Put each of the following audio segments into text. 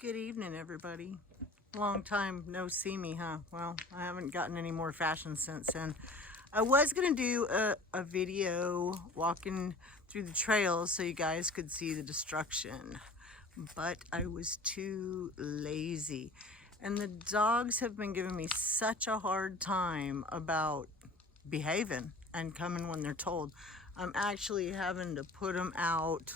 Good evening, everybody. Long time no see me, huh? Well, I haven't gotten any more fashion since then. I was gonna do a video walking through the trails so you guys could see the destruction, but I was too lazy. And the dogs have been giving me such a hard time about behaving and coming when they're told. I'm actually having to put them out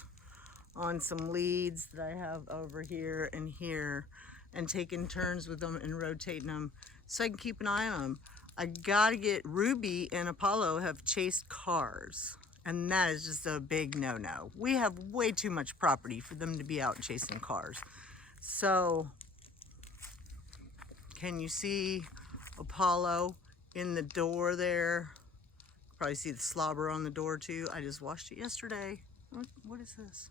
on some leads that I have over here and here and taking turns with them and rotating them so I can keep an eye on them. I gotta get Ruby and Apollo have chased cars, and that is just a big no-no. We have way too much property for them to be out chasing cars. So can you see Apollo in the door there? Probably see the slobber on the door too. I just washed it yesterday. What is this?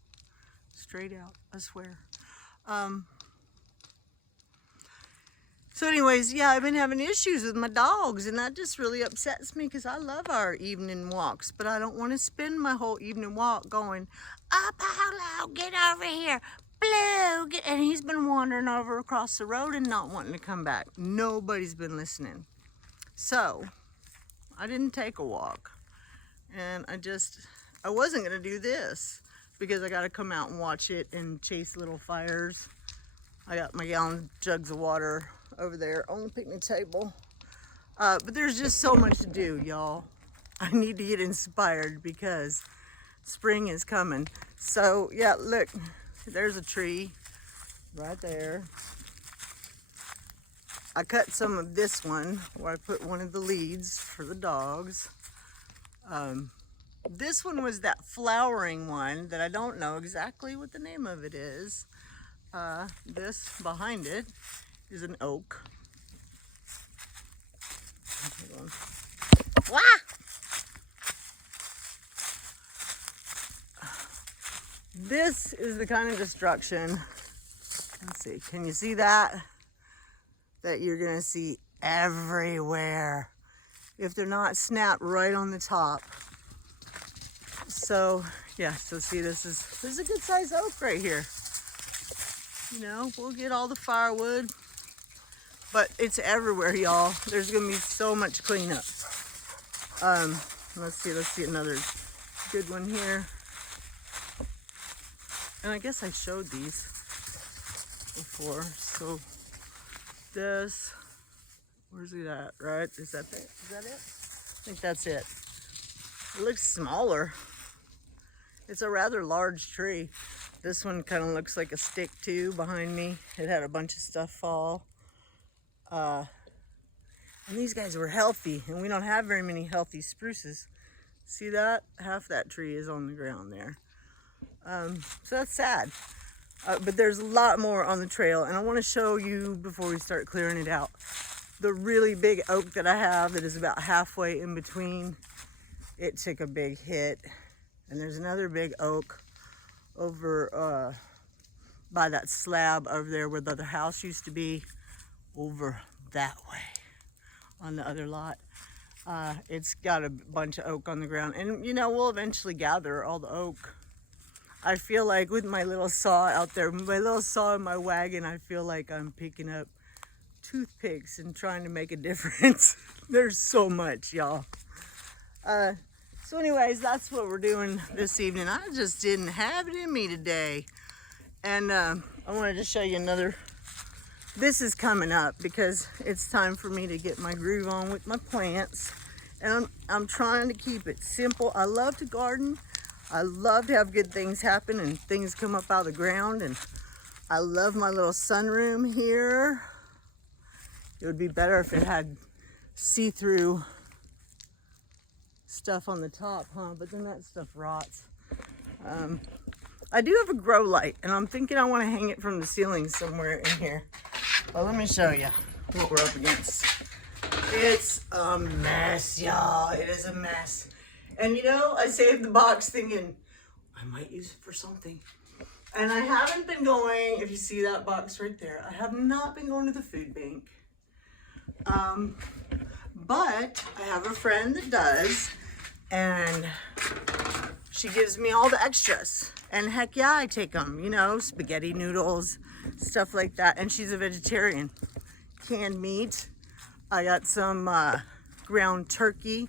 Straight out, I swear. So anyways, yeah, I've been having issues with my dogs, and that just really upsets me because I love our evening walks, but I don't want to spend my whole evening walk going, Apollo, get over here, Blue, and he's been wandering over across the road and not wanting to come back. Nobody's been listening. So I didn't take a walk, and I wasn't gonna do this because I got to come out and watch it and chase little fires. I got my gallon jugs of water over there on the picnic table. But there's just so much to do, y'all. I need to get inspired because spring is coming. So yeah, look, there's a tree right there. I cut some of this one where I put one of the leads for the dogs. This one was that flowering one that I don't know exactly what the name of it is. This behind it is an oak. Wah! This is the kind of destruction. Let's see, can you see that? That you're gonna see everywhere if they're not snapped right on the top. So yeah, so see, this is a good size oak right here. You know, we'll get all the firewood, but it's everywhere, y'all. There's gonna be so much cleanup. Let's see another good one here. And I guess I showed these before. So this, where's it at, right? Is that it? Is that it? I think that's it. It looks smaller. It's a rather large tree. This one kind of looks like a stick too behind me. It had a bunch of stuff fall. And these guys were healthy, and we don't have very many healthy spruces. See that? Half that tree is on the ground there. So that's sad. But there's a lot more on the trail, and I want to show you before we start clearing it out. The really big oak that I have that is about halfway in between, it took a big hit. And there's another big oak over by that slab over there where the other house used to be, over that way on the other lot. It's got a bunch of oak on the ground, and you know, we'll eventually gather all the oak. I feel like with my little saw out there, my little saw in my wagon, I feel like I'm picking up toothpicks and trying to make a difference. There's so much, y'all. So anyways, that's what we're doing this evening. I just didn't have it in me today. And I wanted to show you another. This is coming up because it's time for me to get my groove on with my plants. And I'm trying to keep it simple. I love to garden. I love to have good things happen and things come up out of the ground. And I love my little sunroom here. It would be better if it had see-through stuff on the top, huh? But then that stuff rots. I do have a grow light, and I'm thinking I want to hang it from the ceiling somewhere in here. Well, let me show you what we're up against. It's a mess, y'all. It is a mess. And you know, I saved the box thinking I might use it for something. And I haven't been going, if you see that box right there, I have not been going to the food bank. But I have a friend that does, and she gives me all the extras. And heck yeah, I take them, you know, spaghetti noodles, stuff like that. And she's a vegetarian. Canned meat. I got some ground turkey.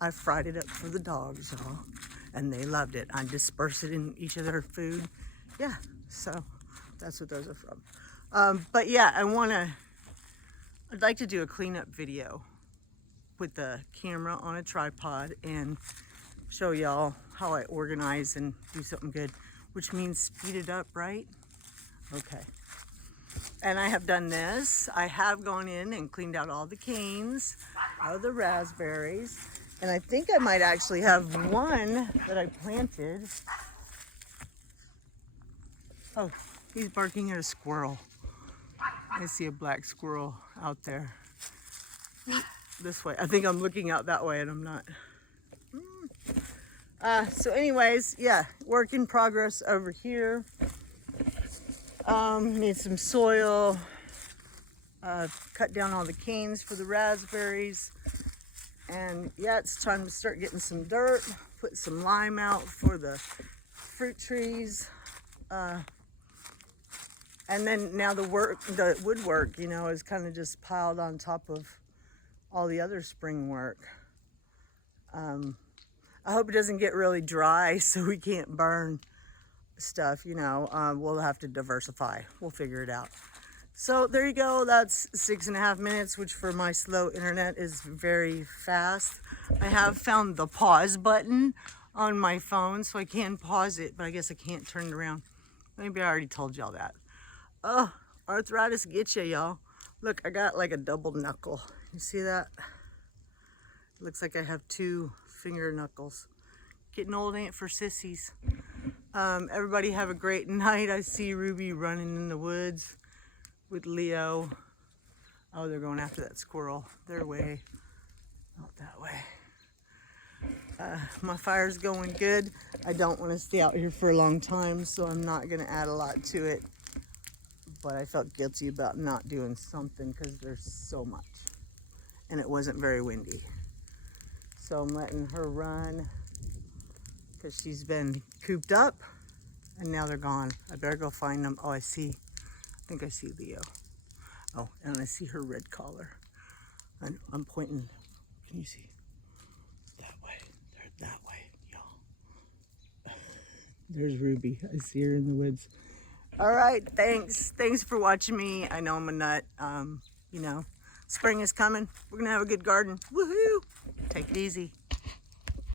I fried it up for the dogs, y'all. And they loved it. I dispersed it in each of their food. Yeah, so that's what those are from. But yeah, I'd like to do a cleanup video with the camera on a tripod and show y'all how I organize and do something good, which means speed it up, right? Okay. And I have done this. I have gone in and cleaned out all the canes out of the raspberries. And I think I might actually have one that I planted. Oh, he's barking at a squirrel. I see a black squirrel out there. This way. I think I'm looking out that way and I'm not. So anyways, yeah, work in progress over here. Need some soil. Cut down all the canes for the raspberries. And yeah, it's time to start getting some dirt. Put some lime out for the fruit trees. And then now the woodwork, you know, is kind of just piled on top of all the other spring work. I hope it doesn't get really dry so we can't burn stuff, you know. We'll have to diversify. We'll figure it out. So there you go. That's 6.5 minutes, which for my slow internet is very fast. I have found the pause button on my phone, so I can pause it, but I guess I can't turn it around. Maybe I already told y'all that. Oh, arthritis gets ya, y'all. Look, I got like a double knuckle. You see that? Looks like I have 2 finger knuckles. Getting old ain't for sissies. Everybody have a great night. I see Ruby running in the woods with Leo. Oh, they're going after that squirrel. They're way out that way. My fire's going good. I don't want to stay out here for a long time, so I'm not going to add a lot to it. But I felt guilty about not doing something because there's so much. And it wasn't very windy. So I'm letting her run because she's been cooped up and now they're gone. I better go find them. Oh, I think I see Leo. Oh, and I see her red collar. I'm pointing. Can you see? That way. They're that way, y'all. There's Ruby. I see her in the woods. All right, thanks. Thanks for watching me. I know I'm a nut. You know, spring is coming. We're gonna have a good garden. Woohoo! Take it easy.